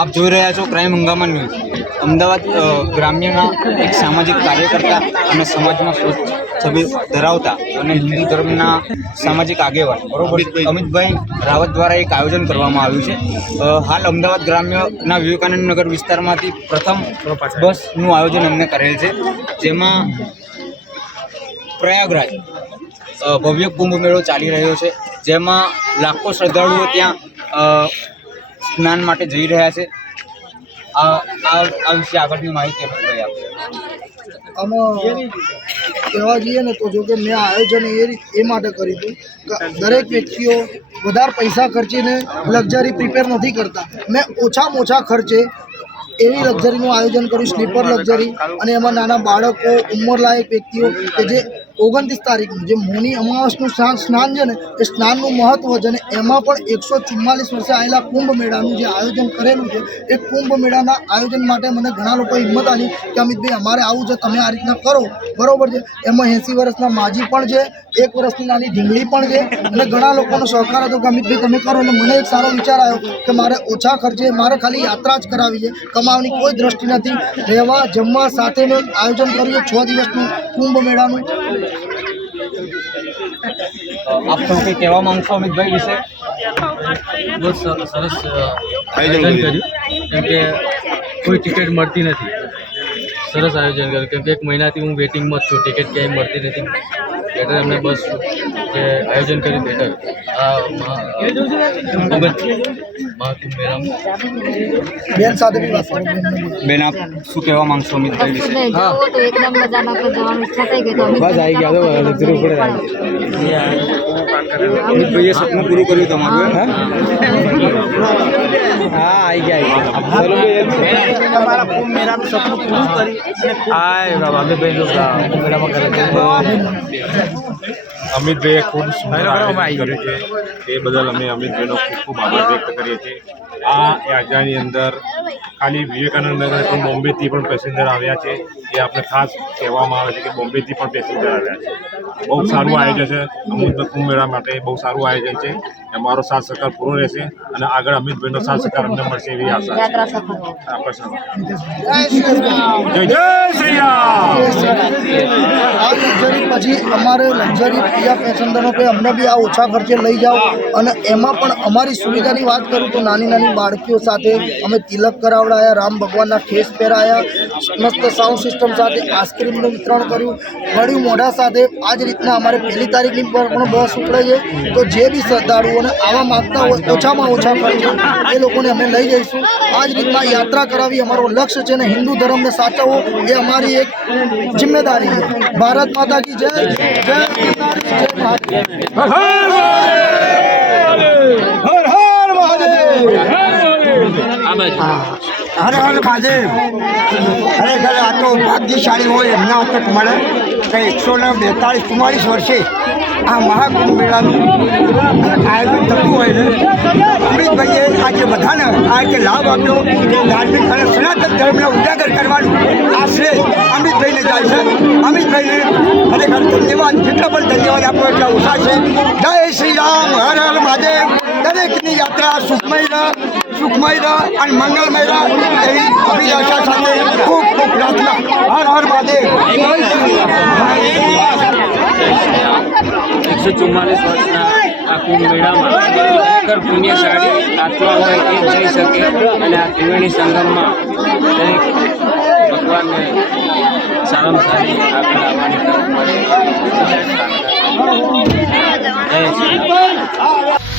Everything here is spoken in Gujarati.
આપ જોઈ રહ્યા છો ક્રાઇમ હંગામા ન્યૂઝ. અમદાવાદ ગ્રામ્યના એક સામાજિક કાર્યકર્તા અને સમાજમાં સ્વચ્છ છબી ધરાવતા અને હિન્દુ ધર્મના સામાજિક આગેવાન બરોબર અમિતભાઈ રાવત દ્વારા એક આયોજન કરવામાં આવ્યું છે. હાલ અમદાવાદ ગ્રામ્યના વિવેકાનંદ નગર વિસ્તારમાંથી પ્રથમ બસનું આયોજન એમને કરેલ છે, જેમાં પ્રયાગરાજ ભવ્ય કુંભ મેળો ચાલી રહ્યો છે, જેમાં લાખો શ્રદ્ધાળુઓ ત્યાં સ્નાન માટે જઈ રહ્યા છે. આ વિશે આગળની માહિતી ભાઈ આપશે. આમાં કહેવા જઈએ ને તો જો કે મેં આયોજન એ માટે કર્યું હતું કે દરેક વ્યક્તિઓ વધારે પૈસા ખર્ચીને લક્ઝરી પ્રિપેર નથી કરતા. મેં ઓછામાં ઓછા ખર્ચે એવી લક્ઝરીનું આયોજન કર્યું, સ્લીપર લક્ઝરી, અને એમાં નાના બાળકો, ઉંમરલાયક વ્યક્તિઓ કે જે 29 તારીખનું જે મૌની અમાવસનું સ્નાન છે ને એ સ્નાનનું મહત્ત્વ છે, અને એમાં પણ 144 વર્ષે આવેલા કુંભ મેળાનું જે આયોજન કરેલું છે એ કુંભ મેળાના આયોજન માટે મને ઘણા લોકોએ હિંમત આપી કે અમિતભાઈ અમારે આવું છે, તમે આ રીતના કરો, બરાબર છે. એમાં 80 વર્ષના માજી પણ છે, 1 વર્ષની નાની ઢીંગલી પણ છે, અને ઘણા લોકોનો સહકાર હતો કે અમિતભાઈ તમે કરો. અને મને એક સારો વિચાર આવ્યો કે મારે ઓછા ખર્ચે મારે ખાલી યાત્રા જ કરાવી છે, કમાવાની કોઈ દ્રષ્ટિ નથી. રહેવા જમવા સાથેનું આયોજન કર્યું 6 દિવસનું કુંભ મેળાનું. આપ તો કંઈ કહેવા માંગશો અમિતભાઈ વિશે? બહુ સરસ આયોજન કર્યું, કેમ કે કોઈ ટિકિટ મળતી નથી. સરસ આયોજન કર્યું, કેમ કે 1 મહિનાથી હું વેટિંગમાં જ છું, ટિકિટ ક્યાંય મળતી નથી. બેટર એમને બસ જે આયોજન કર્યું બેટર. આ મહાકુંભ મેળામાં બેન સાથે બી વાત કરું. બેન, આપ શું કહેવા માંગશો અમિતભાઈ વિશે? હા, તો એકદમ મજામાં આપણે જવાની ઈચ્છા થઈ ગઈ તો બસ આવી ગયા તો જરૂર પડે. અમિતભાઈએ સપનું પૂરું કર્યું તમારું? હા, આવી ગયા. તમારા કુંભ મેળાનું સપનું પૂરું કરી અમિતભાઈ કુંભ મેળામાં કરે છે. અમિતભાઈએ ખૂબ સુંદર આયોજન કર્યું છે, એ બદલ અમે અમિતભાઈનો ખૂબ ખૂબ આભાર વ્યક્ત કરીએ છીએ. આ યાત્રાની અંદર ખાલી વિવેકાનંદ નગર પણ બોમ્બેથી પણ પેસેન્જર આવ્યા છે, એ આપણે ખાસ કહેવામાં આવે છે કે બોમ્બેથી પણ પેસેન્જર આવ્યા છે. બહુ સારું આયોજન છે. અમૃત કુંભ મેળા માટે બહુ સારું આયોજન છે. અમારો સાથ સહકાર પૂરો રહેશે અને આગળ અમિતભાઈનો સાથ સહકાર અમને મળશે એવી આશા છે. જય શ્રી રામ. આ લક્ઝરી પછી અમારે લક્ઝરી બીજા પેસેન્જરો કે અમને બી આ ઓછા ખર્ચે લઈ જાઓ. અને એમાં પણ અમારી સુવિધાની વાત કરું તો નાની નાની બાળકીઓ સાથે અમે તિલક કરાવડાયા, રામ ભગવાનના ખેસ પહેરાયા, મસ્ત સાઉન્ડ સિસ્ટમ સાથે આઈસ્ક્રીમનું વિતરણ કર્યું, વળી મોઢા સાથે. આ જ રીતના અમારે 1 તારીખની પર પણ બસ ઉપડે છે, તો જે બી શ્રદ્ધાળુઓને આવા માગતા હોય ઓછામાં ઓછા ખર્ચે એ લોકોને અમે લઈ જઈશું. આ જ રીતના યાત્રા કરાવી અમારો લક્ષ્ય છે, ને હિન્દુ ધર્મને સાચવવો એ અમારી એક જિમ્મેદારી છે. ભારત માતા કી જય. જય હર હર મહાદેવ. ખરેખર આ તો ભાગ્યશાળી હોય એમના હાથે મળે કે 142-44 વર્ષે આ મહાકુંભ મેળાનું આયોજન થતું હોય ને અમિતભાઈએ આજે બધાને આ જે લાભ આપ્યો, ધાર્મિક અને સનાતન ધર્મને ઉજાગર કરવાનું આ શ્રેય અમિતભાઈને જાય છે. અમિતભાઈને ખરેખર ધન્યવાદ, જેટલા પણ ધન્યવાદ આપો એટલા ઓછા છે. જય શ્રી રામ. હર હર મહાદેવ. દરેકની યાત્રા સુખમય અને મંગલમય એવી અભિલાષા સાથે ખૂબ ખૂબ પ્રાર્થના. હર હર મહાદેવ. 144 વર્ષના આ કુંભ મેળામાં ખરેખર પુણ્યશાળી આત્મા હોય એ જઈ શકે અને આ ત્રિવેણી સંગમમાં દરેક ભગવાનને સારામાં સારી આગળ આવવાની તક મળે. જય શ્રી રામ.